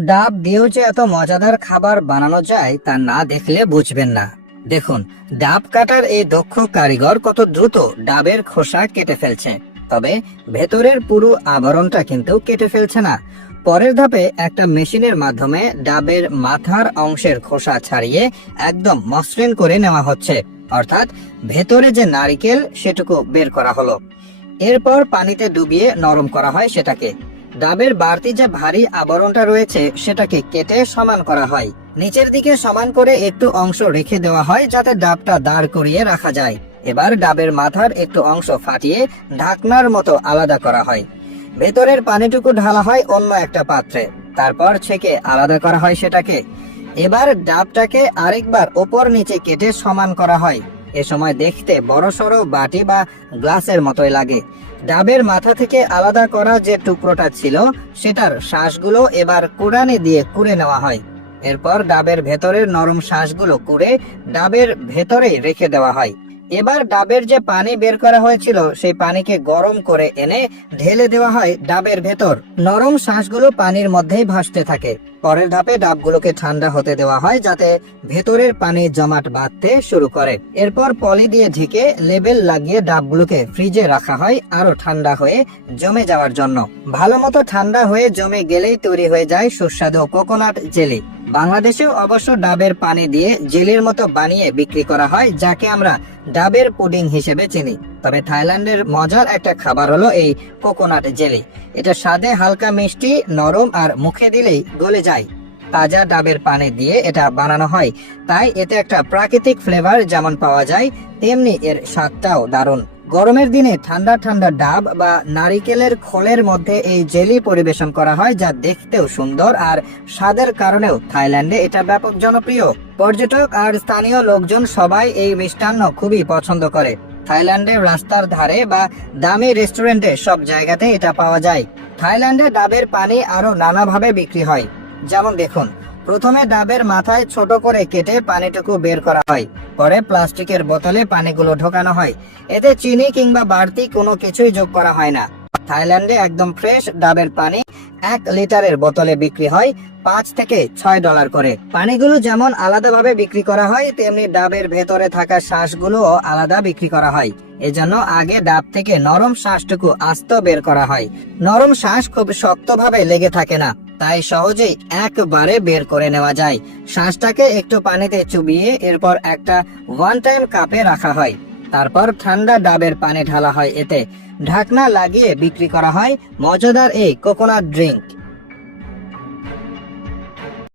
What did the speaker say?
ডাব দিয়েও যে এত মজাদার খাবার বানানো যায় তা না দেখলে বুঝবেন না। দেখুন, ডাব কাটার এই দক্ষ কারিগর কত দ্রুত ডাবের খোসা কেটে ফেলছে। তবে ভেতরের পুরো আবরণটা কিন্তু কেটে ফেলছে না। পরের ধাপে একটা মেশিনের মাধ্যমে ডাবের মাথার অংশের খোসা ছাড়িয়ে একদম মসৃণ করে নেওয়া হচ্ছে। অর্থাৎ ভেতরে যে নারিকেল, সেটুকু বের করা হলো। এরপর পানিতে ডুবিয়ে নরম করা হয় সেটাকে। ডাবের বাড়তি যে ভারী আবরণটা রয়েছে, সেটাকে কেটে সমান করা হয়। নিচের দিকে সমান করে একটু অংশ রেখে দেওয়া হয়, যাতে ডাবটা দাঁড় করিয়ে রাখা যায়। এবার ডাবের মাথার একটু অংশ ফাটিয়ে ঢাকনার মতো আলাদা করা হয়। ভেতরের পানিটুকু ঢালা হয় অন্য একটা পাত্রে। তারপর ছেঁকে আলাদা করা হয় সেটাকে। এবার ডাবটাকে আরেকবার ওপর নিচে কেটে সমান করা হয়। এ সময় দেখতে বড়সড় বাটি বা গ্লাসের মতোই লাগে। ডাবের মাথা থেকে আলাদা করা যে টুকরোটা ছিল, সেটার শ্বাসগুলো এবার কুড়ানি দিয়ে কুড়ে নেওয়া হয়। এরপর ডাবের ভেতরের নরম শ্বাসগুলো কুড়ে ডাবের ভেতরেই রেখে দেওয়া হয়। এবার ডাবের যে পানি বের করা হয়েছিল, সেই পানিকে গরম করে এনে ঢেলে দেওয়া হয় ডাবের ভেতর। নরম শ্বাসগুলো পানির মধ্যেই ভাসতে থাকে। পরের ধাপে ডাবগুলোকে ঠান্ডা হতে দেওয়া হয় যাতে ভেতরের পানি জমাট বাঁধতে শুরু করে। এরপর পলি দিয়ে ঢেকে লেবেল লাগিয়ে ডাবগুলোকে ফ্রিজে রাখা হয় আরও ঠান্ডা হয়ে জমে যাওয়ার জন্য। ভালো মতো ঠান্ডা হয়ে জমে গেলেই তৈরি হয়ে যায় সুস্বাদু কোকোনাট জেলি। বাংলাদেশেও অবশ্য ডাবের পানি দিয়ে জেলির মতো বানিয়ে বিক্রি করা হয়, যাকে আমরা ডাবের পুডিং হিসেবে চিনি। তবে থাইল্যান্ডের মজার একটা খাবার হলো এই কোকোনাট জেলি। এটা স্বাদে হালকা মিষ্টি, নরম আর মুখে দিলেই গলে যায়। তাজা ডাবের পানি দিয়ে এটা বানানো হয়। তাই এতে একটা প্রাকৃতিক ফ্লেভার যেমন পাওয়া যায়, তেমনি এর স্বাদটাও দারুণ। গরমের দিনে ঠান্ডা ঠান্ডা ডাব বা নারিকেলের খোলের মধ্যে এই জেলি পরিবেশন করা হয় যা দেখতেও সুন্দর আর স্বাদের কারণেও থাইল্যান্ডে এটা ব্যাপক জনপ্রিয়। পর্যটক আর স্থানীয় লোকজন সবাই এই মিষ্টান্ন খুবই পছন্দ করে। থাইল্যান্ডের রাস্তার ধারে বা দামি রেস্টুরেন্টে সব জায়গাতে এটা পাওয়া যায়। থাইল্যান্ডে ডাবের পানি আরও নানাভাবে বিক্রি হয়। যেমন দেখুন, প্রথমে ডাবের মাথায় ছোট করে কেটে পানিটুকু বের করা হয়। পরে প্লাস্টিকের বোতলে পানিগুলো ঢোকানো হয়। এতে চিনি কিংবা বাড়তি কোনো কিছুই যোগ করা হয় না। থাইল্যান্ডে একদম ফ্রেশ ডাবের পানি এক লিটারের বোতলে বিক্রি হয় পাঁচ থেকে ছয় ডলার করে। পানিগুলো যেমন আলাদাভাবে বিক্রি করা হয়, তেমনি ডাবের ভেতরে থাকা শ্বাসগুলোও আলাদা বিক্রি করা হয়। এজন্য আগে ডাব থেকে নরম শ্বাসটুকু আস্ত বের করা হয়। নরম শ্বাস খুব শক্তভাবে লেগে থাকে না, তাই সহজেই একবারে বের করে নেওয়া যায়। শ্বাসটাকে একটু পানিতে চুবিয়ে এরপর একটা ওয়ান টাইম কাপে রাখা হয়। তারপর ঠান্ডা ডাবের পানি ঢালা হয় এতে। ঢাকনা লাগিয়ে বিক্রি করা হয় মজাদার এই কোকোনাট ড্রিঙ্ক